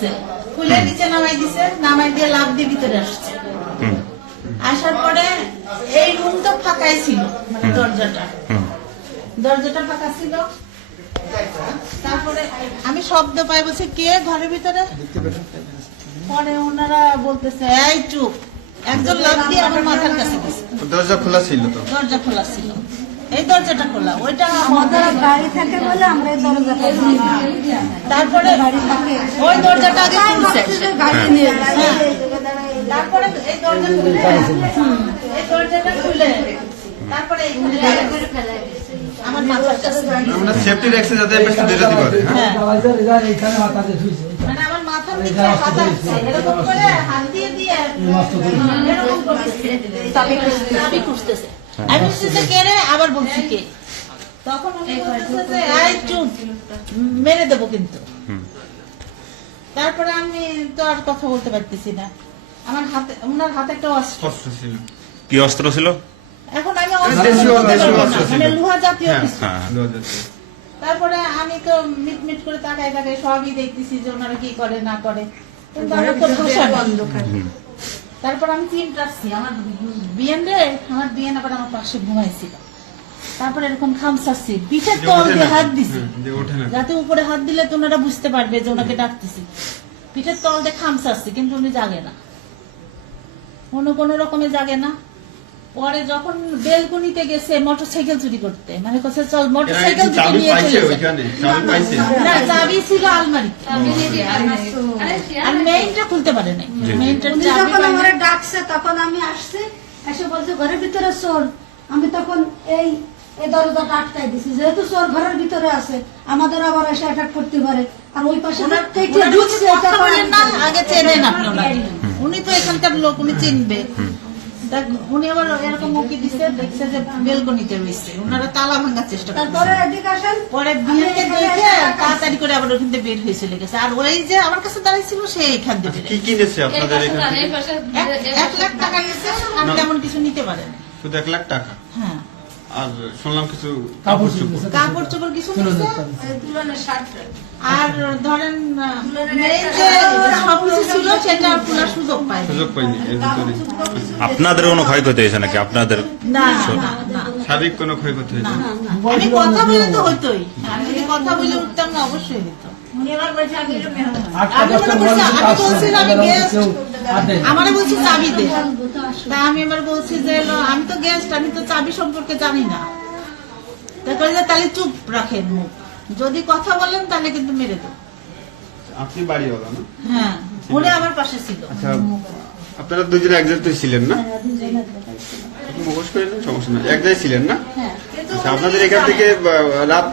খুলছে, খুলে নিচে নামাই দিছে, নামাই দিয়ে লাফ দিয়ে ভিতরে আসছে। আসার পরে এই রুম তো ফাঁকাই ছিল, মানে দরজাটা ফাঁকা ছিল। তারপরে আমি শব্দ পাই, বলছে কে ঘরের ভিতরে। পরে ওনারা বলতেছে এই চুপ, একজন লাফ দিয়ে আমার মাথার কাছে গেছে। দরজা খোলা ছিল তো? দরজা খোলা ছিল, এই দরজাটা খোলা, ওইটা আমাদের গাড়ি থাকে বলে আমরা এই দরজাটা খুলি না। তারপরে গাড়ি থাকে ওই দরজাটা আগে খুলছে, গাড়ি নিয়ে গেছে। তারপরে এই দরজা খুলে, এই দরজাটা খুলে তারপরে এইখানে আমার মাথার কাছে, আমরা সেফটি রাখছে যাতে বেশি বেরোতে পারে। হ্যাঁ, মানে আমার মাথার নিচে হাত আছে, এরকম করে হাত দিয়ে দিয়ে এরকম করতেছে, চাবি খুঁজতেছে। আমি বলছি কে রে, আবার বলছি কে। তখন উনি বলতেছে যে এই চুপ, মেরে দেবো কিন্তু। তারপরে আমি তো আর কথা বলতে পারতেছি না, আমার হাতে, ওনার হাতে একটা অস্ত্র ছিল। কি অস্ত্র ছিল? এখন আমি অস্ত্র বলতে পারবো না, মানে লোহা জাতীয় কিছু। হ্যাঁ। তারপরে আমি তো মিট করে তাকায় তাকায় সবই দেখতেছি যে ওনারা কি করে না করে, কিন্তু আমার তো ভাষা নেই। তারপর আমি চিন্তাচ্ছি, আমার বিয়েন আবার আমার পাশে ঘুমাইছিল। তারপরে এরকম খামসাচ্ছি, পিঠের তল দিয়ে হাত দিছি, যাতে উপরে হাত দিলে তো ওনারা বুঝতে পারবে যে ওনাকে ডাকতেছি। পিঠের তল দিয়ে খামসাচ্ছি, কিন্তু উনি জাগে না, কোনো রকমে জাগে না। পরে যখন বেলকনিতে গেছে মোটরসাইকেল চুরি করতে, মানে কোথায় চল মোটরসাইকেল চুরি নিয়ে চলে গেছে। না, চাবি ছিল আলমারিতে, আর মেইনটা খুলতে পারে নাই। মেইনটার উনি চাবি যখন পায় আমার নাই। ডাকছে তখন আমি আসছি, এসে বলছে ঘরের ভিতরে চোর। আমি তখন এই দরজাটা আটকাই দিছি, যেহেতু চোর ঘরের ভিতরে আছে, আমাদের আবার এসে অ্যাটাক করতে পারে। আর ওই পাশে ওনার ঢুকছে, কথা এটা বলেন না, আগে চেনেন আপনি ওনাকে। উনি তো এখানকার লোক, উনি চিনবে। উনি আবার এরকম মুখে দিচ্ছে, দেখছে যে বেলকনিতে রয়েছে, ওনারা তালা ভাঙার চেষ্টা করছে। তারপরে এদিকে আসেন, পরে বিয়েকে দেখে তাড়াতাড়ি করে আবার ওখান থেকে বের হয়ে চলে গেছে। আর ওই যে আমার কাছে দাঁড়িয়েছিল সে এখান থেকে কি কিনেছে আপনাদের এখান থেকে? 1 লাখ টাকা নিচ্ছে, আর তেমন কিছু নিতে পারে না। শুধু 1 লাখ টাকা? হ্যাঁ, আর শুনলাম কিছু কাপড় চোপড়। কাপড় চোপড় কিছু নিচ্ছে। আর ধরেন মেইন যে সবকিছু ছিল সেটা খোলার সুযোগ পায় সুযোগ পাইনি এর ভিতরে। আপনাদের কোনো ক্ষয়ক্ষতি হয়েছে নাকি? আপনাদের না, না, না। সার্বিক কোনো ক্ষয়ক্ষতি হয়েছে? আমি কথা বলে তো হইতোই, আমি যদি কথা বলে উঠতাম না অবশ্যই হইতো। আমারে বলছি চাবি দে, তা আমি এবার বলছি যে আমি তো গেস্ট, আমি তো চাবি সম্পর্কে জানি না। তাহলে চুপ রাখেন মুখ, যদি কথা বলেন তাহলে কিন্তু মেরে দেব। আপনি বাড়িওয়ালা না? হ্যাঁ, উনি আমার পাশে ছিল। আচ্ছা, আপনারা দুজনে এক জায়গায় ছিলেন না? মুখোশ করে নেন, সমস্যা নাই। এক জায়গায় ছিলেন না? হ্যাঁ, আচ্ছা, আপনাদের এখান থেকে রাত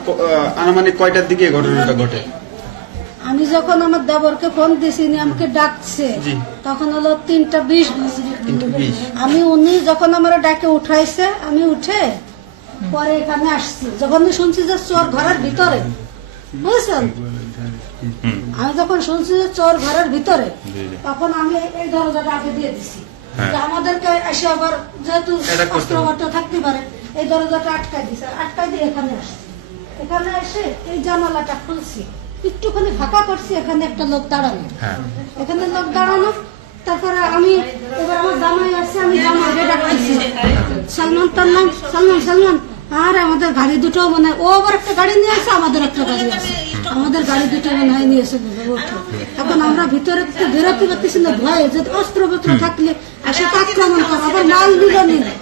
আনুমানিক কয়টার দিকে এই ঘটনাটা ঘটে? আমি যখন আমার দেবরকে ফোন দিছি, উনি আমাকে ডাকছে, জি। তখন হলো 3:20 বাজে। 3:20। উনি যখন আমার ডাকে উঠাইছে, আমি উঠে পরে এখানে আসছি। যখন আমি শুনছি যে চোর ঘরের ভিতরে, বুঝছেন, আমি যখন শুনছি যে চোর ঘরের ভিতরে, তখন আমি এই দরজাটা আগে দিয়ে দিছি, যে আমাদেরকে এসে আবার যেহেতু অস্ত্র থাকতে পারে, এই দরজাটা আটকাই দিছে। আটকাই দিয়ে এখানে আসছি, এখানে এসে এই জানালাটা খুলছি, একটুখানি ফাঁকা করছি, এখানে একটা লোক দাঁড়ানো, এখানে লোক দাঁড়ানো। তারপরে আমি এবার আমার জামাই আছে, আমি জামাইকে ডাকতেছি, সালমান, তার নাম সালমান। আর আমাদের গাড়ি দুটো মনে হয়, ও আবার একটা গাড়ি নিয়ে আসে, আমাদের একটা গাড়ি আছে, আমাদের গাড়ি দুটো মনে হয় নিয়ে এসে এখন আমরা ভিতরে বেরোতে পারতেছি না, ভয়ে যে অস্ত্রপত্র থাকলে এসে আক্রমণ করা, আবার মাল দিল নিলে।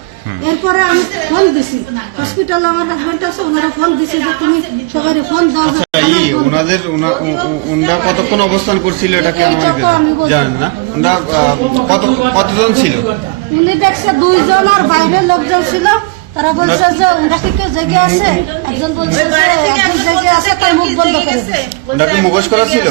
এরপরে আমি ফোন দিছি হসপিটালে, আমার হাজবেন্ড আছে, ওনারা ফোন দিছি যে তুমি সবাই ফোন দাও। ওনারা কতক্ষণ অবস্থান করছিল এটা কি জানেন না? ওনারা কতজন ছিল? উনি দেখছে 2 জন, আর বাইরের লোকজন ছিল। তারা বলছে যে ওরা কি কেউ জেগে আছে, একজন বলছে যে একজন জেগে আছে, তার মুখ বন্ধ করে দিয়েছে। ওটা কি মুখোশ করা ছিল?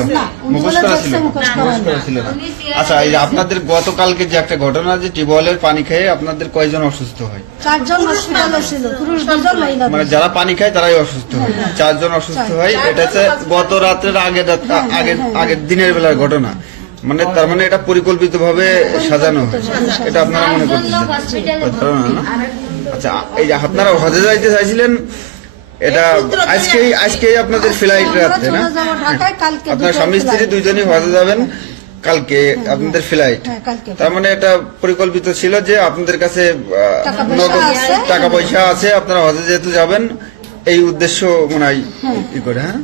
মুখোশ করা ছিল? মুখোশ করা ছিল না। আচ্ছা, এই আপনাদের গতকালকে যে একটা ঘটনা, যে টিউবওয়েলের পানি খেয়ে আপনাদের কয়জন অসুস্থ হয়? 4 জন হসপিটালে ছিল, পুরুষ 2 জন, মহিলা 2 জন। মানে যারা পানি খায় তারাই অসুস্থ হয়, 4 জন অসুস্থ হয়। এটা হচ্ছে গত রাতের আগের দিনের বেলার ঘটনা। মানে তার মানে এটা পরিকল্পিত ভাবে সাজানো হয়, এটা আপনারা মনে করতেছেন? আচ্ছা, এই যে আপনারা হজে যাইতে চাইছিলেন, এটা আজকেই আপনাদের ফ্লাইট আমরা রাত্রে না? চলে যাবো ঢাকায়, কালকে আপনার দুপুরে স্বামী স্ত্রী flight। দুইজনই হজে যাবেন, কালকে আপনাদের ফ্লাইট। হ্যাঁ, কালকে তার মানে এটা পরিকল্পিত ছিল যে আপনাদের কাছে টাকা পয়সা নগদ আছে। টাকা পয়সা আছে, আপনারা হজে যেহেতু যাবেন এই উদ্দেশ্য মনে হয় ই করে। হ্যাঁ,